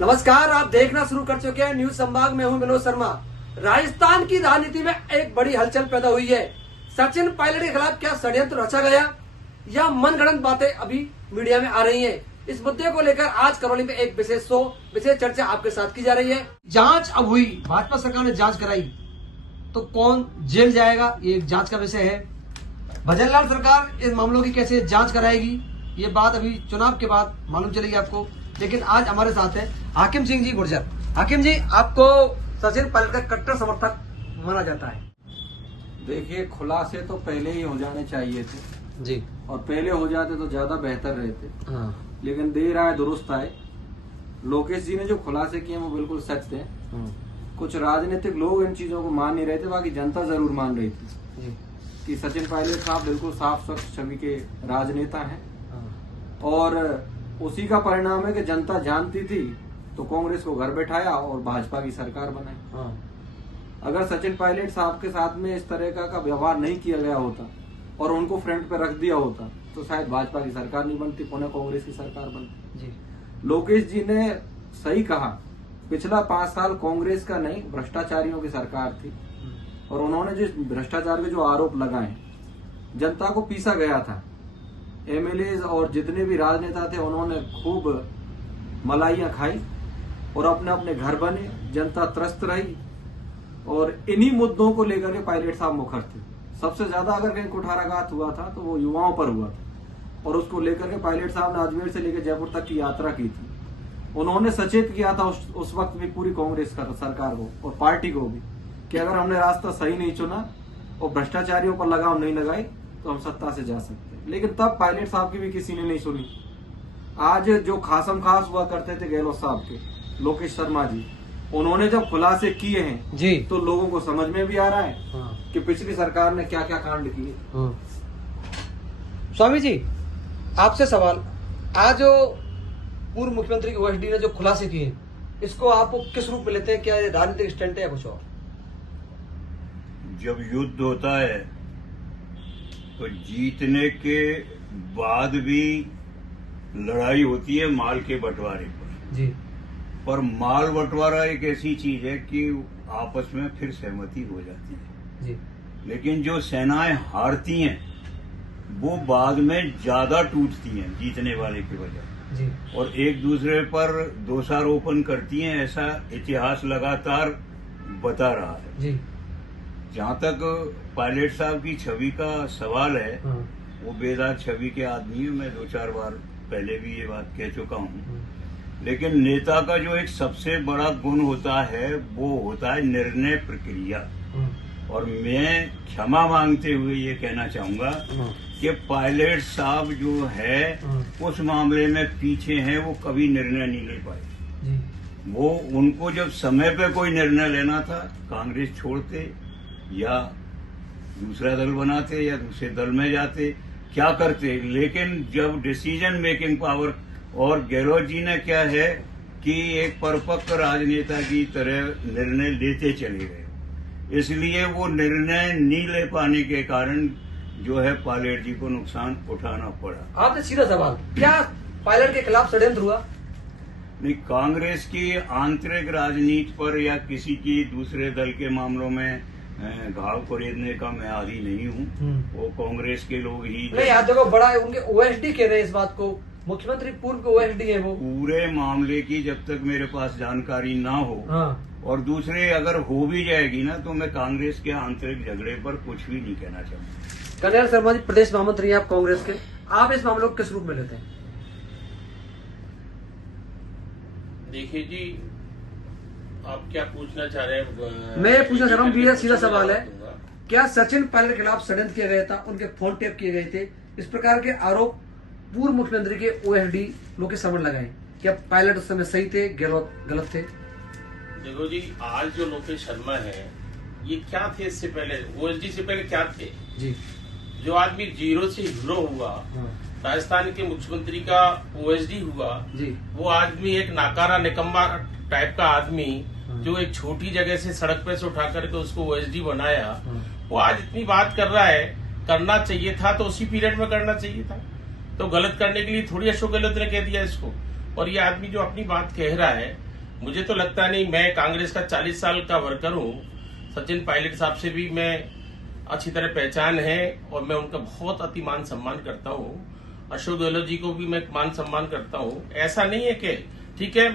नमस्कार, आप देखना शुरू कर चुके हैं न्यूज संभाग में हूं विनोद शर्मा। राजस्थान की राजनीति में एक बड़ी हलचल पैदा हुई है। सचिन पायलट के खिलाफ क्या षड्यंत्र रचा गया या मनगढ़ंत बातें अभी मीडिया में आ रही हैं? इस मुद्दे को लेकर आज करौली में एक विशेष चर्चा आपके साथ की जा रही है। जांच अब हुई, भाजपा सरकार ने जांच कराई तो कौन जेल जाएगा, ये एक जांच का विषय है। भजनलाल सरकार इस मामलों की कैसे जांच कराएगी, ये बात अभी चुनाव के बाद मालूम चलेगी आपको। लेकिन आज हमारे साथ है हाकिम सिंह जी गुर्जर। हाकिम जी, आपको सचिन पायलट का कट्टर समर्थक माना जाता है। देखिए, खुलासे तो पहले ही हो जाने चाहिए थे जी, और पहले हो जाते तो ज्यादा बेहतर रहते। हाँ। लेकिन देर आए दुरुस्त आए। लोकेश जी ने जो खुलासे किए वो बिल्कुल सच थे। कुछ राजनीतिक लोग इन चीजों को मान नहीं रहे थे, बाकी जनता जरूर मान रही थी जी। कि सचिन पायलट साहब बिल्कुल साफ स्वच्छ छवि के राजनेता हैं। और उसी का परिणाम है कि जनता जानती थी तो कांग्रेस को घर बैठाया और भाजपा की सरकार बनाई। अगर सचिन पायलट साहब के साथ में इस तरह का व्यवहार नहीं किया गया होता और उनको फ्रंट पे रख दिया होता तो शायद भाजपा की सरकार नहीं बनती, पुनः कांग्रेस की सरकार बनती जी। लोकेश जी ने सही कहा, पिछला 5 साल कांग्रेस का नहीं भ्रष्टाचारियों की सरकार थी और उन्होंने जिस भ्रष्टाचार के जो आरोप लगाए, जनता को पीसा गया था। एमएलए और जितने भी राजनेता थे उन्होंने खूब मलाइयां खाई और अपने अपने घर बने, जनता त्रस्त रही। और इन्हीं मुद्दों को लेकर के पायलट साहब मुखर थे। सबसे ज्यादा अगर कहीं कुठाराघात हुआ था तो वो युवाओं पर हुआ था और उसको लेकर के पायलट साहब ने अजमेर से लेकर जयपुर तक की यात्रा की थी। उन्होंने सचेत किया था उस वक्त भी पूरी कांग्रेस का सरकार को और पार्टी को भी कि अगर हमने रास्ता सही नहीं चुना और भ्रष्टाचारियों पर लगाम नहीं लगाई तो हम सत्ता से जा सकते। लेकिन तब पायलट साहब की भी किसी ने नहीं सुनी। आज जो खासम खास हुआ करते थे गहलोत साहब के, लोकेश शर्मा जी, उन्होंने जब खुलासे किए हैं जी तो लोगों को समझ में भी आ रहा है कि पिछली सरकार ने क्या क्या कांड किए। स्वामी जी, आपसे सवाल, आज जो पूर्व मुख्यमंत्री की ओएसडी ने जो खुलासे किए, इसको आप किस रूप में लेते हैं? क्या राजनीतिक स्टंट है या कुछ और? जब युद्ध होता है तो जीतने के बाद भी लड़ाई होती है माल के बंटवारे पर जी। पर माल बंटवारा एक ऐसी चीज है कि आपस में फिर सहमति हो जाती है जी। लेकिन जो सेनाएं हारती हैं वो बाद में ज्यादा टूटती हैं जीतने वाले की वजह जी। और एक दूसरे पर दोषारोपण करती हैं, ऐसा इतिहास लगातार बता रहा है जी। जहां तक पायलट साहब की छवि का सवाल है, वो बेदाग छवि के आदमी है। मैं 2-4 बार पहले भी ये बात कह चुका हूँ। लेकिन नेता का जो एक सबसे बड़ा गुण होता है वो होता है निर्णय प्रक्रिया। और मैं क्षमा मांगते हुए ये कहना चाहूंगा कि पायलट साहब जो है उस मामले में पीछे हैं, वो कभी निर्णय नहीं ले पाए। वो उनको जब समय पे कोई निर्णय लेना था, कांग्रेस छोड़ते या दूसरा दल बनाते या दूसरे दल में जाते, क्या करते। लेकिन जब डिसीजन मेकिंग पावर, और गहलोत जी ने क्या है कि एक परिपक्व राजनेता की तरह निर्णय लेते चले गए, इसलिए वो निर्णय नहीं ले पाने के कारण जो है पायलट जी को नुकसान उठाना पड़ा। आपने सीधा सवाल, क्या पायलट के खिलाफ षड्यंत्र हुआ? नहीं, कांग्रेस की आंतरिक राजनीति पर या किसी की दूसरे दल के मामलों में घाव खरीदने का मैं आदी नहीं हूँ। वो कांग्रेस के लोग ही नहीं, आज देखो बड़ा उनके ओएसडी कह रहे हैं इस बात को, मुख्यमंत्री पूर्व के ओएसडी है वो। पूरे मामले की जब तक मेरे पास जानकारी ना हो और दूसरे अगर हो भी जाएगी ना तो मैं कांग्रेस के आंतरिक झगड़े पर कुछ भी नहीं कहना चाहूँगा। कन्हैया शर्मा जी, प्रदेश महामंत्री हैं आप कांग्रेस के, आप इस मामले को किस रूप में लेते हैं? देखिए जी, आप क्या पूछना चाह रहे हैं? मैं पूछना चाह रहा हूँ, सीधा सवाल है, क्या सचिन पायलट के खिलाफ षड्यंत्र किया गया था, उनके फोन टेप किए गए थे, इस प्रकार के आरोप पूर्व मुख्यमंत्री के ओएसडी लोकेश शर्मा लगाए? क्या पायलट उस समय सही थे, गहलोत गलत थे? देखो जी, आज जो लोकेश शर्मा है ये क्या थे इससे पहले, ओएसडी से पहले क्या थे जी? जो आदमी जीरो से हीरो हुआ, राजस्थान के मुख्यमंत्री का ओएसडी हुआ जी, वो आदमी एक नाकारा निकम्मा टाइप का आदमी जो एक छोटी जगह से सड़क पे से उठा करके उसको ओएसडी बनाया, वो आज इतनी बात कर रहा है। करना चाहिए था तो उसी पीरियड में करना चाहिए था, तो गलत करने के लिए थोड़ी अशोक गहलोत ने कह दिया इसको। और ये आदमी जो अपनी बात कह रहा है मुझे तो लगता नहीं, मैं कांग्रेस का 40 साल का वर्कर हूँ। सचिन पायलट साहब से भी मैं अच्छी तरह पहचान है और मैं उनका बहुत अति मान सम्मान करता हूँ। अशोक गहलोत जी को भी मैं मान सम्मान करता हूँ। ऐसा नहीं है कि ठीक है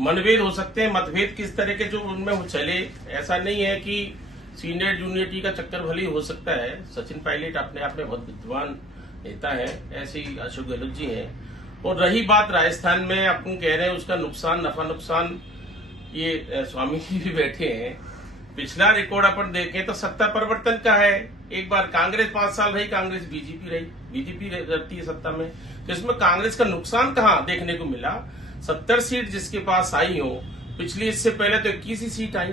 मनभेद हो सकते हैं, मतभेद किस तरह के जो उनमें हो चले, ऐसा नहीं है कि सीनियर जूनियरिटी का चक्कर भले ही हो सकता है। सचिन पायलट अपने आप में बहुत विद्वान नेता है, ऐसे ही अशोक गहलोत जी हैं। और रही बात राजस्थान में अपन कह रहे हैं उसका नुकसान नफा नुकसान, ये स्वामी जी भी बैठे हैं। पिछला रिकॉर्ड अपन देखें तो सत्ता परिवर्तन का है। एक बार कांग्रेस 5 साल रही, कांग्रेस बीजेपी रही, बीजेपी रहती है सत्ता में, तो इसमें कांग्रेस का नुकसान कहाँ देखने को मिला। 70 सीट जिसके पास आई हो, पिछली इससे पहले तो 21 ही सीट आई।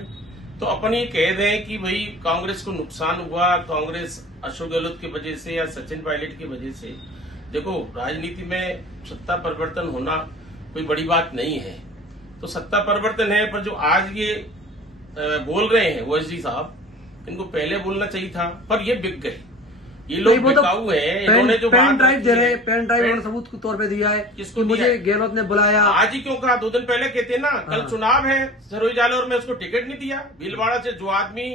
तो अपन ये कह दें कि भाई कांग्रेस को नुकसान हुआ, कांग्रेस अशोक गहलोत की वजह से या सचिन पायलट की वजह से। देखो राजनीति में सत्ता परिवर्तन होना कोई बड़ी बात नहीं है, तो सत्ता परिवर्तन है। पर जो आज ये बोल रहे हैं ओएसडी साहब, इनको पहले बोलना चाहिए था, पर ये बिक गए। ये लोग बिकाऊ हैं। इन्होंने जो पेन ड्राइव दे रहे, पेन ड्राइव उन्होंने सबूत के तौर पे दिया है किसको मुझे गहलोत ने बुलाया। आज ही क्यों कहा? 2 दिन पहले कहते ना कल चुनाव है सरोज जालोर में, उसको टिकट नहीं दिया। भीलवाड़ा से जो आदमी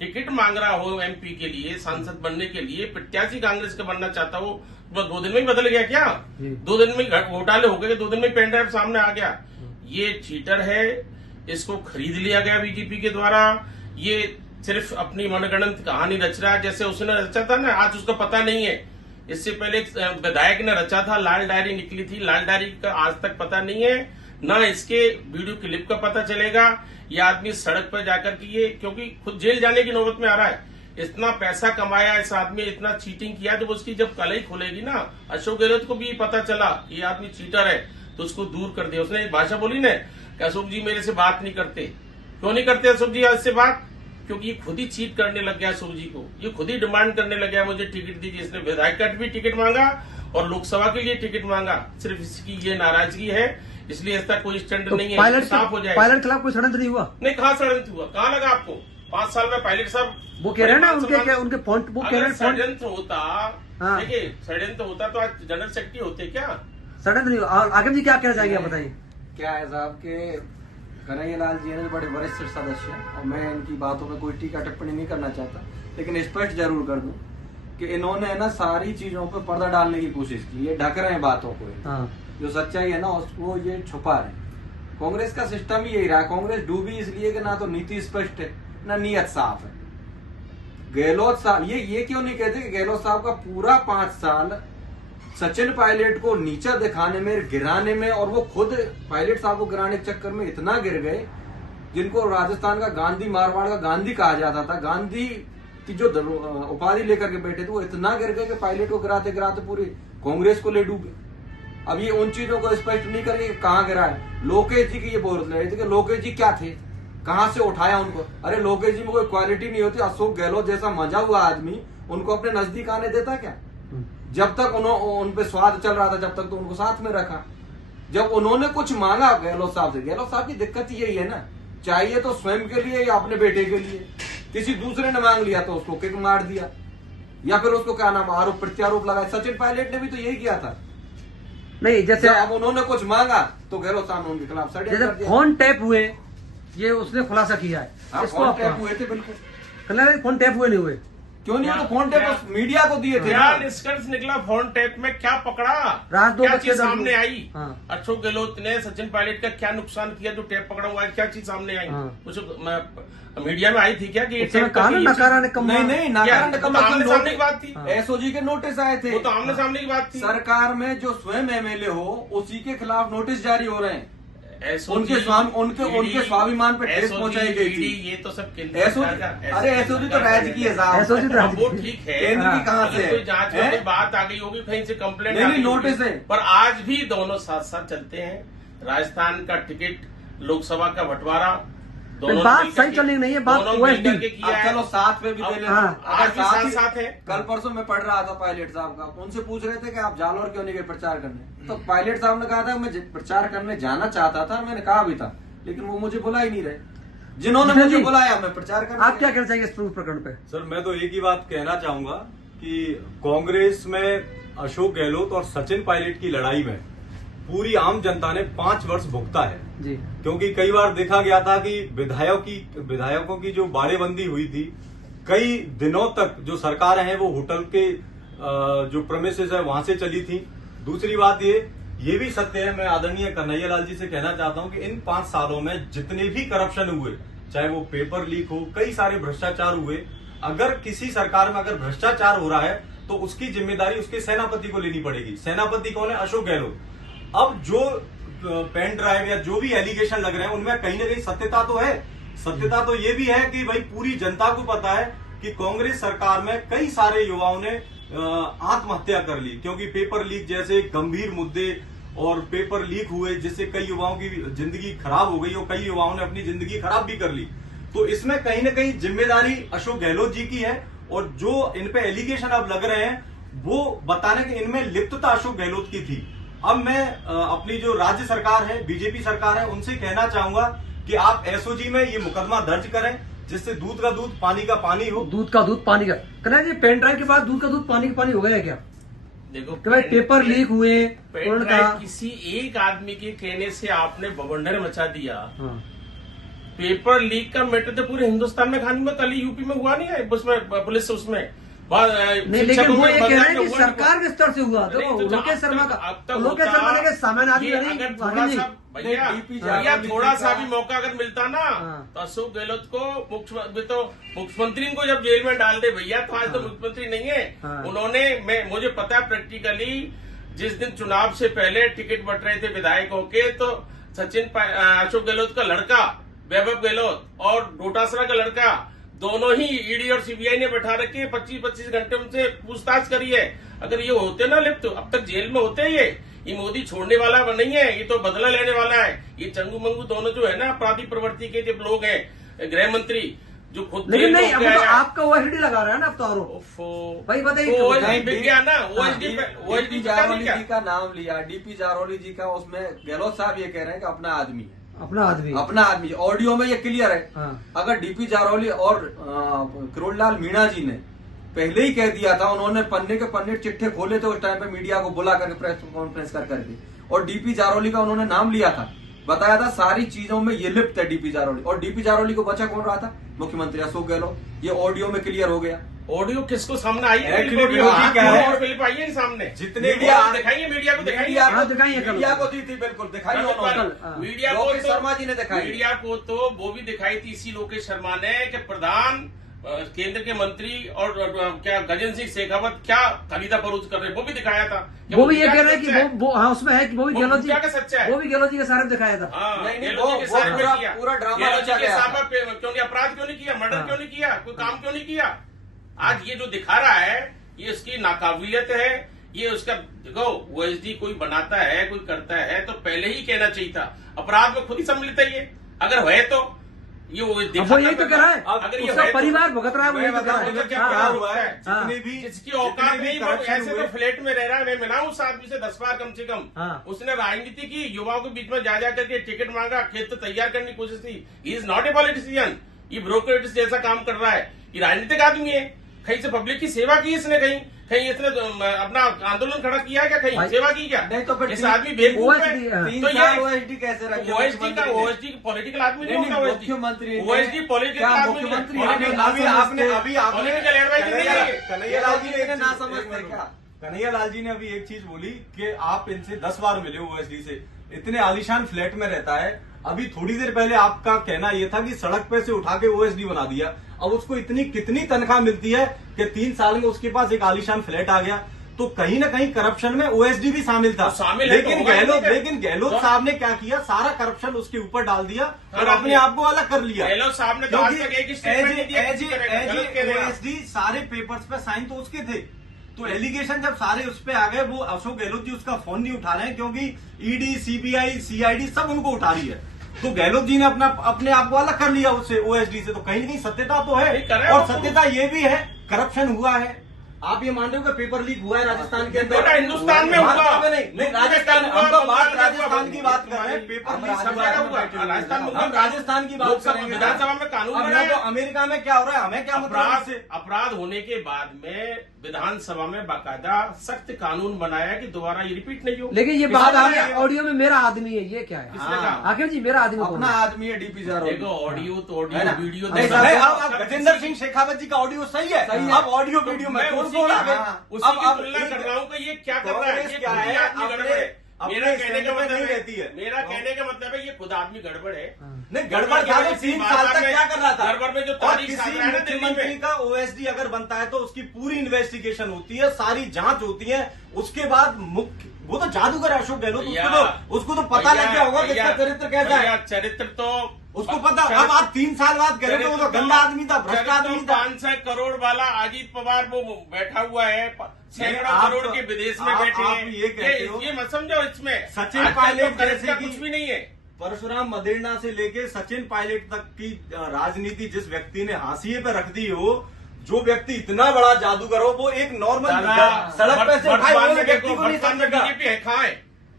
टिकट मांग रहा हो एमपी के लिए, सांसद बनने के लिए, प्रत्याशी कांग्रेस का बनना चाहता हो, बस 2 दिन में ही बदल गया क्या? 2 दिन में घोटाले हो गए, 2 दिन में पेन ड्राइव सामने आ गया। ये चीटर है, इसको खरीद लिया गया बीजेपी के द्वारा। ये सिर्फ अपनी मनगणंत कहानी रच रहा है, जैसे उसने रचा था ना, आज उसका पता नहीं है। इससे पहले एक विधायक ने रचा था, लाल डायरी निकली थी, लाल डायरी का आज तक पता नहीं है, ना इसके वीडियो क्लिप का पता चलेगा। ये आदमी सड़क पर जाकर के ये, क्योंकि खुद जेल जाने की नौबत में आ रहा है, इतना पैसा कमाया इस आदमी, इतना चीटिंग किया, जब उसकी जब कलई खुलेगी ना, अशोक गहलोत को भी पता चला ये आदमी चीटर है, तो उसको दूर कर दिया। उसने एक भाषा बोली ना कि अशोक जी मेरे से बात नहीं करते। क्यों नहीं करते अशोक जी आज से बात? क्योंकि ये खुद ही चीट करने लग गया अशोक जी को, ये खुद ही डिमांड करने लग गया मुझे टिकट दीजिए। इसने विधायक का भी टिकट मांगा और लोकसभा के लिए टिकट मांगा। सिर्फ इसकी ये नाराजगी है, इसलिए इसका कोई स्टैंड नहीं है, पायलट साफ हो जाए। पायलट के खिलाफ कोई षड्यंत्र नहीं हुआ? नहीं, कहाँ षड्यंत्र हुआ? कहाँ लगा आपको? 5 साल में पायलट साहब वो कह रहे हैं ना उनके फोन, वो कह रहे हैं षड्यंत्र होता, देखिए षड्यंत्र होता तो आज जनरल सेक्रेटरी होते क्या? षड्यंत्र नहीं हुआ। आगे जी क्या कहना चाहेंगे आप बताइए? क्या है साहब के कन्हैयालाल जी ने बड़े वरिष्ठ सदस्य हैं और मैं इनकी बातों में कोई टीका टिप्पणी नहीं करना चाहता, लेकिन स्पष्ट जरूर कर दूं कि इन्होंने ना सारी चीजों पर पर्दा डालने की कोशिश की। ये ढक रहे हैं बातों को, जो सच्चाई है ना उसको ये छुपा रहे हैं। कांग्रेस का सिस्टम ही यही रहा। कांग्रेस डूबी इसलिए कि ना तो नीति स्पष्ट है ना नीयत साफ है। गहलोत साहब ये क्यों नहीं कहते कि गहलोत साहब का पूरा 5 साल सचिन पायलट को नीचा दिखाने में, गिराने में, और वो खुद पायलट साहब को गिराने के चक्कर में इतना गिर गए, जिनको राजस्थान का गांधी, मारवाड़ का गांधी कहा जाता था, गांधी की जो उपाधि लेकर के बैठे थे, वो इतना गिर गए कि पायलट को गिराते गिराते पूरी कांग्रेस को ले डूबे। अब ये उन चीजों को स्पष्ट नहीं करके कहाँ गिरा है। लोकेश जी की ये बोल रहे थे कि लोकेश जी क्या थे, कहाँ से उठाया उनको? अरे लोकेश जी में कोई क्वालिटी नहीं होती। अशोक गहलोत जैसा मजा हुआ आदमी उनको अपने नजदीक आने देता क्या? जब तक उन पे स्वाद चल रहा था, जब तक तो उनको साथ में रखा। जब उन्होंने कुछ मांगा गहलोत साहब से, गहलोत साहब की दिक्कत यही है ना, चाहिए तो स्वयं के लिए या अपने बेटे के लिए। किसी दूसरे ने मांग लिया तो उसको किक मार दिया, या फिर उसको क्या नाम आरोप प्रत्यारोप लगाया। सचिन पायलट ने भी तो यही किया था। नहीं, जैसे अब उन्होंने कुछ मांगा तो गहलोत साहब ने उनके खिलाफ षड्यंत्र कर दिया। फोन टैप हुए, ये उसने खुलासा किया है। फोन टैप हुए थे, बिल्कुल। फोन टैप हुए नहीं हुए? क्यों नहीं? तो फोन टैप मीडिया को दिए थे। क्या निष्कर्ष निकला फोन टैप में? क्या पकड़ा? क्या चीज सामने आई? अशोक गहलोत ने सचिन पायलट का क्या नुकसान किया जो टैप पकड़ा हुआ है? क्या चीज सामने आई? कुछ मीडिया में आई थी क्या कि नकारा निकम्मा? नहीं, नकारा निकम्मा आमने सामने की बात थी। एसओजी के नोटिस आए थे, वो तो आमने सामने की बात थी। सरकार में जो स्वयं एमएलए हो उसी के खिलाफ नोटिस जारी हो रहे हैं। उनके स्वाभिमान पे ठेस पहुंचाई गई थी। ये तो सब एसओजी, अरे एसओजी तो राज्य है साहब। एसओजी वो ठीक है, केंद्र की कहाँ से? कोई जांच में बात आ गई होगी, कहीं से कंप्लेंट नहीं, नोटिस है। पर आज भी दोनों साथ साथ चलते हैं। राजस्थान का टिकट, लोकसभा का बंटवारा, दोनों बात सही चल रही नहीं है। बात मिलकर के किया है। चलो साथ में भी दे लेना। आज भी साथ है। कल परसों में पढ़ रहा था पायलट साहब का, उनसे पूछ रहे थे कि आप जालोर क्यों नहीं गए प्रचार करने? तो पायलट साहब ने कहा था मैं प्रचार करने जाना चाहता था, मैंने कहा भी था, लेकिन वो मुझे बुला ही नहीं रहे। जिन्होंने मुझे बुलाया मैं प्रचार करने। आप क्या कहना चाहिए इस प्रकरण पे? सर मैं तो एक ही बात कहना चाहूंगा कि कांग्रेस में अशोक गहलोत और सचिन पायलट की लड़ाई में पूरी आम जनता ने 5 वर्ष भुगता है जी। क्योंकि कई बार देखा गया था कि विधायकों की जो बाड़ेबंदी हुई थी, कई दिनों तक जो सरकारें हैं वो होटल के जो प्रेमिसेस है वहां से चली थी। दूसरी बात ये भी सत्य है, मैं आदरणीय कन्हैया लाल जी से कहना चाहता हूं कि इन 5 सालों में जितने भी करप्शन हुए, चाहे वो पेपर लीक हो, कई सारे भ्रष्टाचार हुए, अगर किसी सरकार में अगर भ्रष्टाचार हो रहा है तो उसकी जिम्मेदारी उसके सेनापति को लेनी पड़ेगी। सेनापति कौन है? अशोक गहलोत। अब जो पेन ड्राइव या जो भी एलिगेशन लग रहे हैं उनमें कहीं ना कहीं सत्यता तो है। सत्यता तो ये भी है कि भाई पूरी जनता को पता है कि कांग्रेस सरकार में कई सारे युवाओं ने आत्महत्या कर ली, क्योंकि पेपर लीक जैसे गंभीर मुद्दे और पेपर लीक हुए जिससे कई युवाओं की जिंदगी खराब हो गई और कई युवाओं ने अपनी जिंदगी खराब भी कर ली। तो इसमें कहीं ना कहीं जिम्मेदारी अशोक गहलोत जी की है, और जो इन पे एलिगेशन अब लग रहे हैं वो बताने कि इनमें लिप्तता अशोक गहलोत की थी। अब मैं अपनी जो राज्य सरकार है, बीजेपी सरकार है, उनसे कहना चाहूंगा कि आप एसओजी में ये मुकदमा दर्ज करें जिससे दूध का दूध पानी का पानी हो। दूध का दूध पानी का कहना जी, पेन ड्राइव के बाद दूध का दूध पानी का पानी हो गया है क्या? देखो कि भाई पेपर लीक हुए, पेन ड्राइव किसी एक आदमी के कहने से आपने बवंडर मचा दिया। हाँ। पेपर लीक का मैटर तो पूरे हिंदुस्तान में, खाली में कल यूपी में हुआ नहीं है, उसमें पुलिस उसमें नहीं, लेकिन वो ये कह रहे हैं कि सरकार के स्तर से हुआ। तो लोकेश शर्मा का, लोकेश शर्मा ने सामान्य आदमी भैया थोड़ा सा भी मौका अगर मिलता ना तो अशोक गहलोत को मुख्यमंत्री को जब जेल में डाल दे भैया, तो आज तो मुख्यमंत्री नहीं है। उन्होंने मुझे पता है प्रैक्टिकली, जिस दिन चुनाव से पहले टिकट बंट रहे थे विधायकों के, तो अशोक गहलोत का लड़का वैभव गहलोत और डोटासरा का लड़का, दोनों ही ईडी और सीबीआई ने बैठा रखे 25-25 घंटे उनसे पूछताछ करी है। अगर ये होते ना लिप्त, अब तक जेल में होते। ये मोदी छोड़ने वाला नहीं है, ये तो बदला लेने वाला है। ये चंगू मंगू दोनों जो है ना अपराधी प्रवृत्ति के जो लोग हैं, गृह मंत्री जो खुद, लेकिन नहीं, अब तो आपका ओएसडी लगा रहा है ना अब तो आरोप। भाई बताइए, ओएसडी बिक गया ना। ओएसडी जारौली जी का नाम लिया, डीपी जारौली जी का, उसमें गहलोत साहब ये कह रहे हैं कि अपना आदमी है, अपना आदमी। ऑडियो में ये क्लियर है। हाँ। अगर डीपी जारौली और करोड़लाल मीणा जी ने पहले ही कह दिया था, उन्होंने पन्ने के पन्ने चिट्ठे खोले थे उस टाइम पे मीडिया को बुला करके प्रेस कॉन्फ्रेंस करके, और डीपी जारौली का उन्होंने नाम लिया था, बताया था सारी चीजों में ये लिप्त है डीपी जारौली। और डीपी जारौली को बचा कौन रहा था? मुख्यमंत्री अशोक गहलोत। ये ऑडियो में क्लियर हो गया। ऑडियो किसको सामने आई है? क्लिप आई है सामने, जितने दिखाइए, मीडिया को दिखाइए, मीडिया को दी थी, बिल्कुल दिखाई, मीडिया को शर्मा जी ने दिखाई। मीडिया को तो वो भी दिखाई थी इसी लोकेश शर्मा ने कि प्रधान केंद्र के मंत्री और क्या गजेंद्र सिंह शेखावत क्या खरीदा फरोख्त कर रहे, वो भी दिखाया था। वो भी ये कह रहे हैं कि वो हाँ उसमें है कि वो भी गहलोत जी का सच्चा है, वो भी गहलोत जी के सारे दिखाया था। पूरा ड्रामा क्यों नहीं, अपराध क्यों नहीं किया, मर्डर क्यों नहीं किया, कोई काम क्यों नहीं किया? आज ये जो दिखा रहा है ये इसकी नाकाबिलियत है। ये उसका देखो, ओएसडी कोई बनाता है, कोई करता है तो पहले ही कहना चाहिए था। अपराध में खुद ही सम्मिलित है ये, अगर है तो ये वो यही तो कह रहा है। अगर ये परिवार भुगत रहा है, वो यही तो कह रहा है। क्या हुआ है, जितने भी जिसकी औकात नहीं, ऐसे तो फ्लैट में रह रहा है। मैं मिला उस आदमी से 10 बार कम से कम। उसने राजनीति की, युवाओं के बीच में जा करके टिकट मांगा, खेत तैयार करने की कोशिश की। He is not a politician, ये ब्रोकरेट्स जैसा काम कर रहा है। ये राजनीतिक आदमी है। कहीं से पब्लिक की सेवा की इसने, कहीं इसने अपना आंदोलन खड़ा किया क्या, कहीं सेवा की क्या? नहीं तो फिर इस आदमी बेवकूफ है। तो ये ओएसडी कैसे रखे? ओएसडी पॉलिटिकल आदमी नहीं होता। मुख्यमंत्री ओएसडी पॉलिटिकल आदमी कन्हैया लाल जी ने अभी एक चीज बोली कि आप इनसे 10 बार मिले ओएसडी से, इतने आलीशान फ्लैट में रहता है। अभी थोड़ी देर पहले आपका कहना यह था कि सड़क पे से उठा के ओएसडी बना दिया। अब उसको कितनी तनख्वाह मिलती है कि 3 साल में उसके पास एक आलीशान फ्लैट आ गया। तो कहीं ना कहीं करप्शन में ओएसडी भी शामिल था। लेकिन गहलोत साहब ने क्या किया, सारा करप्शन उसके ऊपर डाल दिया और अपने आप को अलग कर लिया। गहलोत साहब ने तो आज तक एक ओएसडी सारे पेपर्स पे साइन तो उसके थे। तो एलिगेशन जब सारे उस पे आ गए, वो अशोक गहलोत जी उसका फोन नहीं उठा रहे हैं क्योंकि ईडी, सीबीआई, सीआईडी सब उनको उठा रही है। तो गहलोत जी ने अपने आप को अलग कर लिया उससे, ओएसडी से। तो कहीं ना कहीं सत्यता तो है, और सत्यता ये भी है करप्शन हुआ है। आप ये मान रहे हो कि पेपर लीक हुआ है राजस्थान के अंदर? हिंदुस्तान में हुआ नहीं, राजस्थान राजस्थान की बात कर रहे हैं। पेपर लीक राजस्थान की बात करेंगे, विधानसभा में कानून बना है। तो अमेरिका में क्या हो रहा है, हमें क्या मतलब? अपराध होने के बाद में विधानसभा में बाकायदा सख्त कानून बनाया कि दोबारा ये रिपीट नहीं हो। लेकिन ये बात आ गई ऑडियो में मेरा आदमी है, ये क्या है? किसने कहा? आखिर जी मेरा आदमी कौन अपना है? आदमी है डीपी जार। देखो ऑडियो तो ऑडियो, है ना? वीडियो नहीं, तो नहीं, अब गजेंद्र सिंह शेखावत जी का ऑडियो सही है, अब ऑडियो वीडियो में मैं तोड़ उसी फोड़ आ की गई। उसी की तुलना कर रहा हूँ कि ये क्या कर रहा है, कांग्रेस ये क्या खुद ही है, आदमी अपने- गड़बड़ है। अपने मेरा कहने स्टैंड का में मतलब नहीं है, रहती है। मेरा कहने का मतलब है ये खुद आदमी गड़बड़ है। नहीं, गड़बड़ था तो 3 साल तक क्या कर रहा था? गड़बड़ में जो और तारीख किसी साल रहा है ना दिल्ली मुख्यमंत्री में, का ओएसडी अगर बनता है तो उसकी पूरी इन्वेस्टिगेशन होती है, सारी जांच होती है, उसके बाद मुख्य वो तो जादूगर है अशोक गहलोत, उसको तो पता लग गया होगा कि इसका चरित्र कैसा है। चरित्र तो उसको पता। अब आप 3 साल बाद कह रहे हो वो तो गंदा आदमी था, भ्रष्ट आदमी था। 500 करोड़ वाला अजीत पवार वो बैठा हुआ है, सैकड़ों आप- करोड़ के विदेश में आप- बैठे आप हैं। ये कहते हो- ये मत समझो इसमें सचिन आजकल पायलट तो जैसे का कि- कुछ भी नहीं है। परशुराम मदेरणा से लेके सचिन पायलट तक की राजनीति जिस व्यक्ति ने हाशिए पे रख दी हो, जो व्यक्ति इतना बड़ा जादूगर हो, वो एक नॉर्मल सड़क पे से उठाए हुए व्यक्ति को नहीं समझेगा। बीजेपी है खाए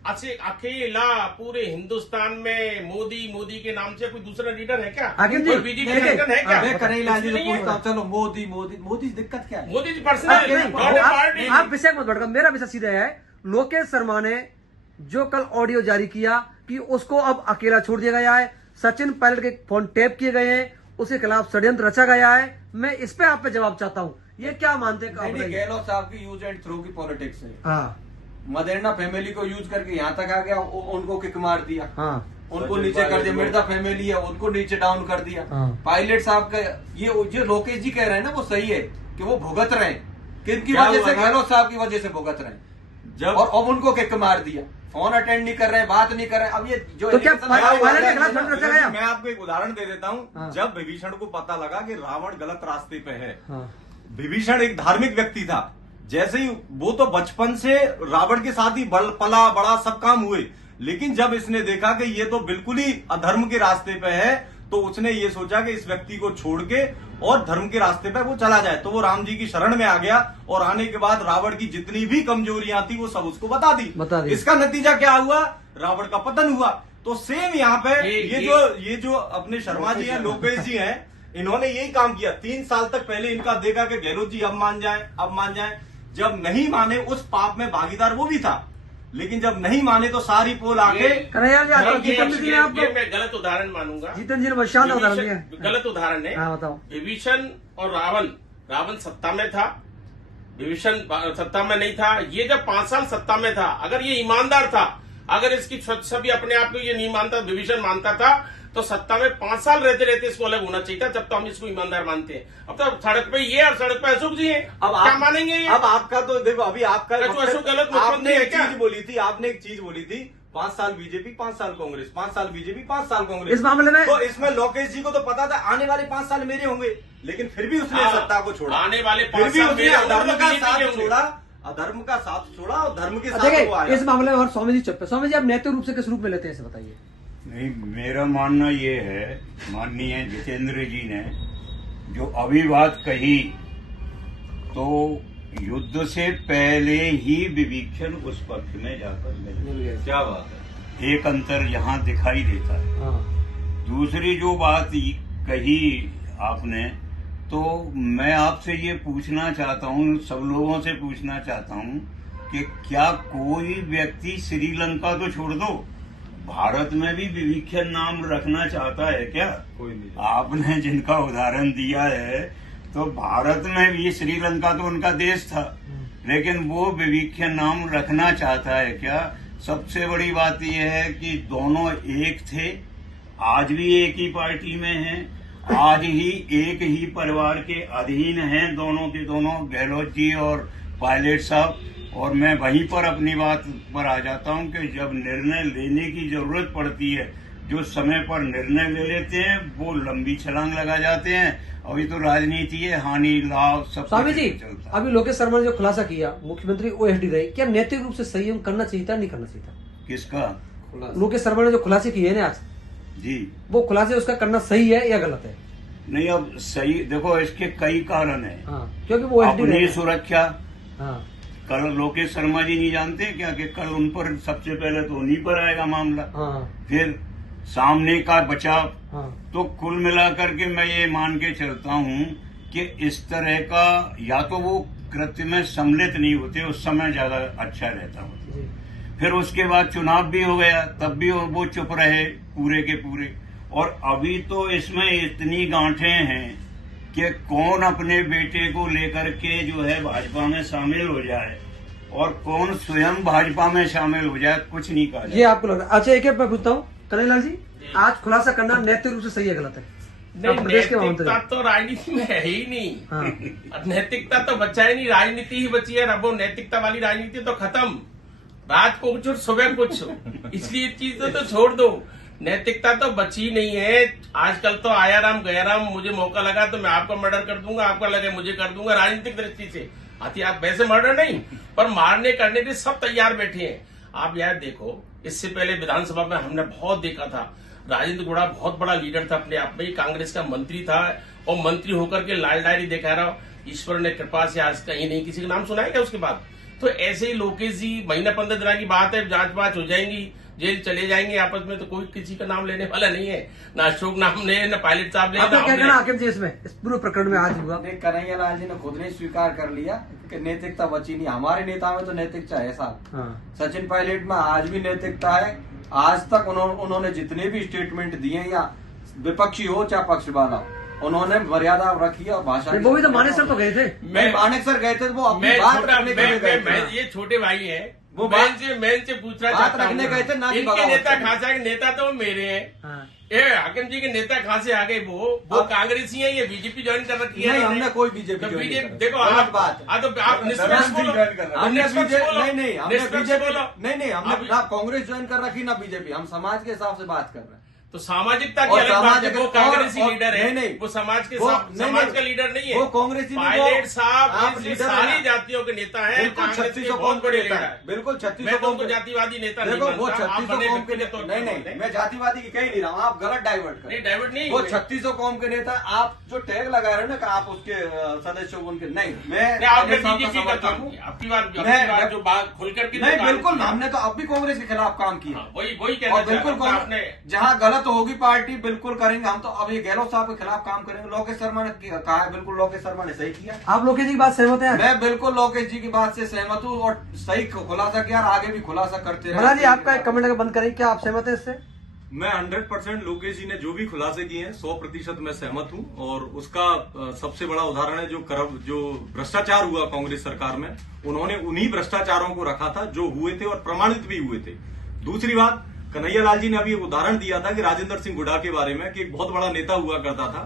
अकेला पूरे हिंदुस्तान में मोदी के नाम से कोई दूसरा लीडर है क्या? आखिर जी, कोई बीजेपी देखिए, लीडर है क्या? मैं कन्हैयालाल जी से कुछ भी नहीं पूछता है। हूँ, चलो मोदी की दिक्कत क्या है? मोदी जी नहीं, पर्सनल नॉट ए पार्टी। आप विषय मत भटका, मेरा विषय सीधा है। लोकेश शर्मा ने जो कल ऑडियो जारी किया कि उसको अब अकेला छोड़ दिया गया है, सचिन पायलट के फोन टैप किए गए हैं, उसके खिलाफ षड्यंत्र रचा गया है। मैं इस पे आप पे जवाब चाहता हूँ, ये क्या मानते हैं? नहीं, गहलोत साहब की यूज एंड थ्रो की पॉलिटिक्स है। हाँ मदेरणा फैमिली को यूज करके यहाँ तक आ गया, उनको किक मार दिया, हाँ उनको नीचे कर दिया। मिर्जा फैमिली है, उनको नीचे डाउन कर दिया। हाँ। पायलट साहब का ये जो लोकेश जी कह रहे हैं ना, वो सही है कि वो भुगत रहे हैं, किनकी क्या वजह हुआ से? ना? गहलोत साहब की वजह से भुगत रहे हैं। जब और अब उनको किक मार दिया, फोन अटेंड नहीं कर रहे, बात नहीं कर रहे। अब ये जो तो क्या election पायलट आया हुआ के है, खिलाफ षड्यंत्र रचा गया? मैं आपको एक उदाहरण दे देता हाँ। हूँ। जब विभीषण को पता लगा कि रावण गलत रास्ते पे है, हाँ विभीषण एक धार्मिक व्यक्ति था, जैसे ही वो तो बचपन से रावण के साथ ही पला बड़ा सब काम हुए, लेकिन जब इसने देखा कि ये तो बिल्कुल ही अधर्म के रास्ते पे है, तो उसने ये सोचा कि इस व्यक्ति को छोड़ के और धर्म के रास्ते पे वो चला जाए। तो वो राम जी की शरण में आ गया और आने के बाद रावण की जितनी भी कमजोरियां थी वो सब उसको बता दी। इसका नतीजा क्या हुआ? रावण का पतन हुआ। तो सेम यहाँ पे ये जो अपने शर्मा जी हैं, लोकेश जी हैं, इन्होंने यही काम किया। 3 साल तक पहले इनका देखा कि गहलोत जी अब मान जाए। जब नहीं माने, उस पाप में भागीदार वो भी था, लेकिन जब नहीं माने तो सारी पोल आके कन्हैया जी, आपको जीतन जी ने आपको मैं गलत उदाहरण मानूंगा। जीतन जी ने बहुत शानदार उदाहरण दिया। गलत उदाहरण है। हाँ बताओ। विभीषण और रावण सत्ता में था, विभीषण सत्ता में नहीं था। ये जब 5 साल सत्ता में था, अगर ये ईमानदार था, अगर इसकी छवि अपने आप को ये नहीं मानता, विभीषण मानता था, तो सत्ता में 5 साल रहते इसको अलग होना चाहिए था। जब तो हम इसको ईमानदार मानते हैं। अब तो सड़क पे ये और सड़क पे अशोक जी हैं, अब क्या मानेंगे ये? अब आपका तो देखो, अभी आपका अशोक गहलोत आपने मुख्यमंत्री है एक क्या? चीज बोली थी, आपने एक चीज बोली थी, 5 साल बीजेपी 5 साल कांग्रेस, 5 साल बीजेपी 5 साल कांग्रेस। इस मामले में तो इसमें लोकेश जी को तो पता था आने वाले 5 साल मेरे होंगे, लेकिन फिर भी उसने हाँ, सत्ता को छोड़ा। आने वाले फिर 5 भी साल उसने मेरे होंगे, अधर्म का बीजेपी के साथ होंगे। छोड़ा, अधर्म का साथ छोड़ा और धर्म के साथ देखिए, वो आया। इस मामले में और स्वामी जी चुप है। स्वामी जी, आप नैतिक रूप से किस रूप में लेते हैं, इसे बताइए। नहीं, मेरा मानना ये है, माननीय जितेंद्र जी ने जो अभी बात कही, तो युद्ध से पहले ही विभीषण उस पक्ष में जाकर मिल गए। क्या बात है। एक अंतर यहाँ दिखाई देता है। हाँ दूसरी जो बात कही आपने, तो मैं आपसे ये पूछना चाहता हूँ, सब लोगों से पूछना चाहता हूँ कि क्या कोई व्यक्ति श्रीलंका तो छोड़ दो, भारत में भी विभीषण नाम रखना चाहता है क्या? कोई नहीं। आपने जिनका उदाहरण दिया है, तो भारत में भी श्रीलंका तो उनका देश था, लेकिन वो विभीषण नाम रखना चाहता है क्या? सबसे बड़ी बात यह है कि दोनों एक थे, आज भी एक ही पार्टी में हैं, आज ही एक ही परिवार के अधीन हैं दोनों के दोनों, गहलोत जी और पायलट साहब। और मैं वहीं पर अपनी बात पर आ जाता हूं कि जब निर्णय लेने की जरूरत पड़ती है, जो समय पर निर्णय ले लेते हैं, वो लंबी छलांग लगा जाते हैं। अभी तो राजनीति है, हानि लाभ सब स्वामी जी, चलता है। अभी लोकेश शर्मा ने जो खुलासा किया, मुख्यमंत्री ओएसडी रहे, क्या नैतिक रूप से संयम करना चाहिए था, नहीं करना चाहिए था? किसका? लोकेश शर्मा ने जो खुलासे किए ना आज, जी, वो खुलासे उसका करना सही है या गलत है? नहीं, अब सही देखो, इसके कई कारण है। हाँ, क्योंकि वो ओएसडी अपनी रहे। सुरक्षा, हाँ कल लोकेश शर्मा जी नहीं जानते क्या कि कल उन पर सबसे पहले तो उन्हीं पर आएगा मामला, हाँ फिर सामने का बचाव। हाँ तो कुल मिलाकर के मैं ये मान के चलता हूँ कि इस तरह का या तो वो कृत्य में सम्मिलित नहीं होते उस समय ज्यादा अच्छा रहता हो। फिर उसके बाद चुनाव भी हो गया, तब भी वो चुप रहे पूरे के पूरे। और अभी तो इसमें इतनी गांठें हैं कि कौन अपने बेटे को लेकर के जो है भाजपा में शामिल हो जाए और कौन स्वयं भाजपा में शामिल हो जाए, कुछ नहीं कहा ये आपको लग रहा है? अच्छा, एक मैं पूछता हूँ कन्हैयालाल जी, आज खुलासा करना नैतिक रूप से सही है गलत है? नहीं, नैतिकता तो राजनीति में है ही नहीं। हाँ। नैतिकता तो बचा ही नहीं, राजनीति ही बची है। अब वो नैतिकता वाली राजनीति तो खत्म, रात को कुछ और सुबह कुछ, इसलिए चीजें तो छोड़ दो। नैतिकता तो बची नहीं है। आजकल तो आया राम गया राम, मुझे मौका लगा तो मैं आपका मर्डर कर दूंगा, आपका लगे मुझे कर दूंगा। राजनीतिक दृष्टि से आती, आप वैसे मर्डर नहीं, पर मारने करने के सब तैयार बैठे हैं। आप यार देखो, इससे पहले विधानसभा में हमने बहुत देखा था, राजेंद्र गुड़ा बहुत बड़ा लीडर था अपने आप में ही, कांग्रेस का मंत्री था और मंत्री होकर के लाल डायरी दिखा रहा। ईश्वर ने कृपा से आज कहीं नहीं किसी का नाम सुना है क्या उसके बाद? तो ऐसे ही लोकेश जी, महीना 15 दिन की बात है, जांच बात हो जाएंगी, जेल चले जाएंगे आपस में, तो कोई किसी का नाम लेने वाला नहीं है। ना अशोक नाम ले, न पायलट साहब ले। आपको क्या कहना हाकिम जी इसमें, इस पूरे प्रकरण में आज हुआ? कन्हैयालाल जी ने खुद ने स्वीकार कर लिया कि नैतिकता बची नहीं। हमारे नेता में तो नैतिकता है साहब। हाँ। सचिन पायलट में आज भी नैतिकता है। आज तक उन्होंने जितने भी स्टेटमेंट दिए, या विपक्षी हो चाहे पक्ष वाला, उन्होंने मर्यादा रखी है और भाषा। वो भी तो मानेसर तो गए थे, मानेसर गए थे, वो अपनी बात रखने के लिए गए थे। ये छोटे भाई है, वो मैन से पूछ रहा बात रखने गए थे ना। इनके नेता खासा के नेता तो मेरे हैं। ये हाकिम जी के नेता कहाँ से आ गए? वो कांग्रेसी हैं, ये बीजेपी ज्वाइन कर रखी है। नहीं, हमने कोई बीजेपी देखो आप बात, आप निष्पक्ष बोलो। हमने बीजेपी नहीं, हमने ना कांग्रेस ज्वाइन कर रखी ना बीजेपी। हम समाज के हिसाब से बात कर रहे हैं। तो सामाजिकता की अलग बात है, वो कांग्रेसी लीडर है। नहीं, वो समाज के समाज का लीडर नहीं है, वो कांग्रेसी। पायलट साहब सारी जातियों के नेता है, कांग्रेस के बहुत बड़े लीडर है। बिल्कुल 3600 मैं तो जातिवादी नेता नहीं वो 3600 कौम के नेता। नहीं, मैं जातिवादी की कह नहीं रहा हूँ, आप गलत डाइवर्ट कर। डाइवर्ट नहीं, वो 3600 कौम के नेता। आप जो टैग लगा रहे हो ना, आप उसके सदस्य उनके नहीं। मैं आपने बीजेपी का काम किया, आपकी बार जो बात खुल करके नहीं, बिल्कुल हमने तो अब भी कांग्रेस के खिलाफ काम किया। वही कहना, बिल्कुल आपने जहाँ गलत होगी पार्टी बिल्कुल करेंगे हम। तो अब ये गहलोत साहब के खिलाफ काम करेंगे। लोकेश शर्मा ने कहा है, बिल्कुल लोकेश शर्मा ने सही किया। आप लोकेश जी की बात सहमत हैं? मैं बिल्कुल लोकेश जी की बात से सहमत हूँ और सही खुलासा किया, आगे भी खुलासा करते रहे। भला जी, आपका एक कमेंट बंद करें, क्या आप सहमत हैं इससे? मैं 100% लोकेश जी ने जो भी खुलासे किए हैं 100% मैं सहमत हूं। और उसका सबसे बड़ा उदाहरण है जो भ्रष्टाचार हुआ कांग्रेस सरकार में, उन्होंने उन्हीं भ्रष्टाचारों को रखा था जो हुए थे और प्रमाणित भी हुए थे। दूसरी बात, कन्हैयालाल जी ने अभी एक उदाहरण दिया था कि राजेंद्र सिंह हुड्डा के बारे में, कि एक बहुत बड़ा नेता हुआ करता था।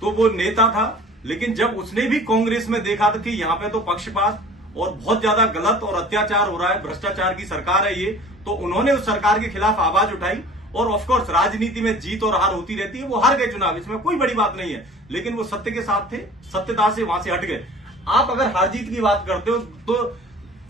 तो वो नेता था, लेकिन जब उसने भी कांग्रेस में देखा था कि यहाँ पे तो पक्षपात और बहुत ज्यादा गलत और अत्याचार हो रहा है, भ्रष्टाचार की सरकार है ये, तो उन्होंने उस सरकार के खिलाफ आवाज उठाई। और ऑफकोर्स राजनीति में जीत और हार होती रहती है, वो हार गए चुनाव, इसमें कोई बड़ी बात नहीं है, लेकिन वो सत्य के साथ थे, सत्यता से वहां से हट गए। आप अगर हार जीत की बात करते हो तो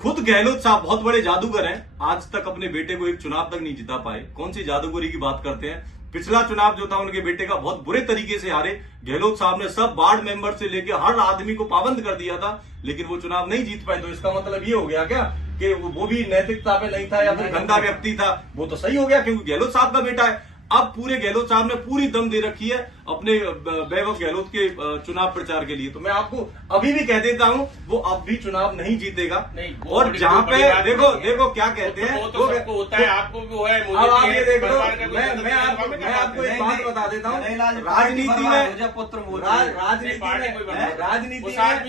खुद गहलोत साहब बहुत बड़े जादूगर हैं, आज तक अपने बेटे को एक चुनाव तक नहीं जिता पाए। कौन सी जादूगरी की बात करते हैं? पिछला चुनाव जो था उनके बेटे का बहुत बुरे तरीके से हारे। गहलोत साहब ने सब वार्ड मेंबर से लेकर हर आदमी को पाबंद कर दिया था, लेकिन वो चुनाव नहीं जीत पाए। तो इसका मतलब ये हो गया क्या कि वो भी नैतिकता पे नहीं था या फिर गंदा व्यक्ति था? वो तो सही हो गया क्योंकि गहलोत साहब का बेटा है। अब पूरे गहलोत साहब ने पूरी दम दे रखी है अपने वैभव गहलोत के चुनाव प्रचार के लिए। तो मैं आपको अभी भी कह देता हूं, वो अब भी चुनाव नहीं जीतेगा। और जहां पे देखो क्या कहते हैं, वो होता है, आपको भी हुआ है, अब आप ये देखो, मैं आपको एक बात बता देता हूँ, राजनीति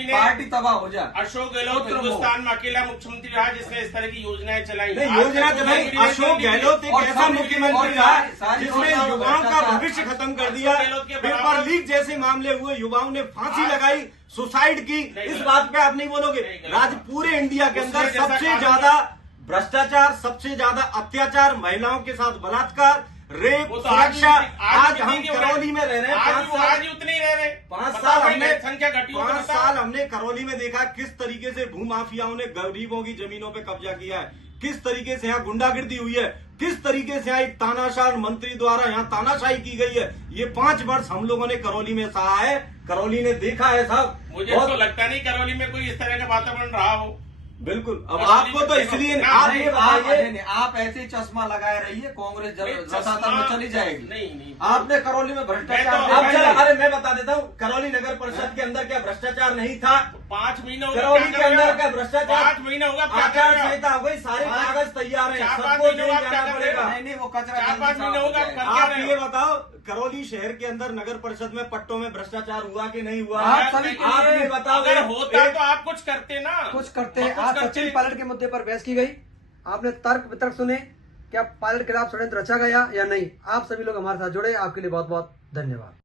में पार्टी तबाह हो जाए। अशोक गहलोत हिंदुस्तान में अकेला मुख्यमंत्री रहा जिसने इस तरह की योजनाएं चलाई। योजना चलाई, अशोक गहलोत एक ऐसा मुख्यमंत्री रहा जिसने युवाओं का भविष्य खत्म कर दिया। पेपर लीक जैसे मामले हुए, युवाओं ने फांसी लगाई, सुसाइड की। इस बात पे आप नहीं बोलोगे? पूरे इंडिया के अंदर सबसे ज्यादा भ्रष्टाचार, सबसे ज्यादा अत्याचार, महिलाओं के साथ बलात्कार, रेप, सुरक्षा। आज हम करौली में रह रहे हैं, 5 साल उतने ही रह रहे। 5 साल हमने संख्या घटी, 5 साल हमने करौली में देखा किस तरीके से भूमाफियाओं ने गरीबों की जमीनों पे कब्जा किया है, किस तरीके से यहाँ गुंडागिर्दी हुई है, किस तरीके से यहाँ एक तानाशाह मंत्री द्वारा यहाँ तानाशाही की गई है। ये 5 वर्ष हम लोगों ने करौली में सहा है, करौली ने देखा है साहब। मुझे तो लगता नहीं करौली में कोई इस तरह का वातावरण रहा हो। बिल्कुल। अब आपको तो इसलिए आप ये बताइए, आप ऐसे ही चश्मा लगाए रहिए, कांग्रेस रसातल में चली जाएगी। नहीं, आपने करौली में भ्रष्टाचार, अरे मैं बता देता हूँ, करौली नगर परिषद के अंदर क्या भ्रष्टाचार नहीं था? 5 महीने हो गए, करौली क्या के कर रहे अंदर हो? का भ्रष्टाचार 5 महीने होगा, क्या कर आचार रहे हो? संहिता हो गई, सारे कागज तैयार हैं, 4-5 सबको महीने जेल बाद क्या जाना कर रहे हो? पड़ेगा। नहीं नहीं, वो कचरा 4-5 महीने होगा, जल्दी कर क्या आप रहे ये हो? बताओ, करौली शहर के अंदर नगर परिषद में पट्टों में भ्रष्टाचार हुआ कि नहीं हुआ? आप सभी के आप लिए ये बताओ, अगर होता तो आप कुछ करते ना, कुछ करते। कुछ आज करते। सचिन पायलट के मुद्दे पर बहस की गई, आपने तर्क वितर्क सुने, क्या पायलट के खिलाफ षड्यंत्र रचा गया या नहीं। आप सभी लोग हमारे साथ जुड़े, आपके लिए बहुत बहुत धन्यवाद।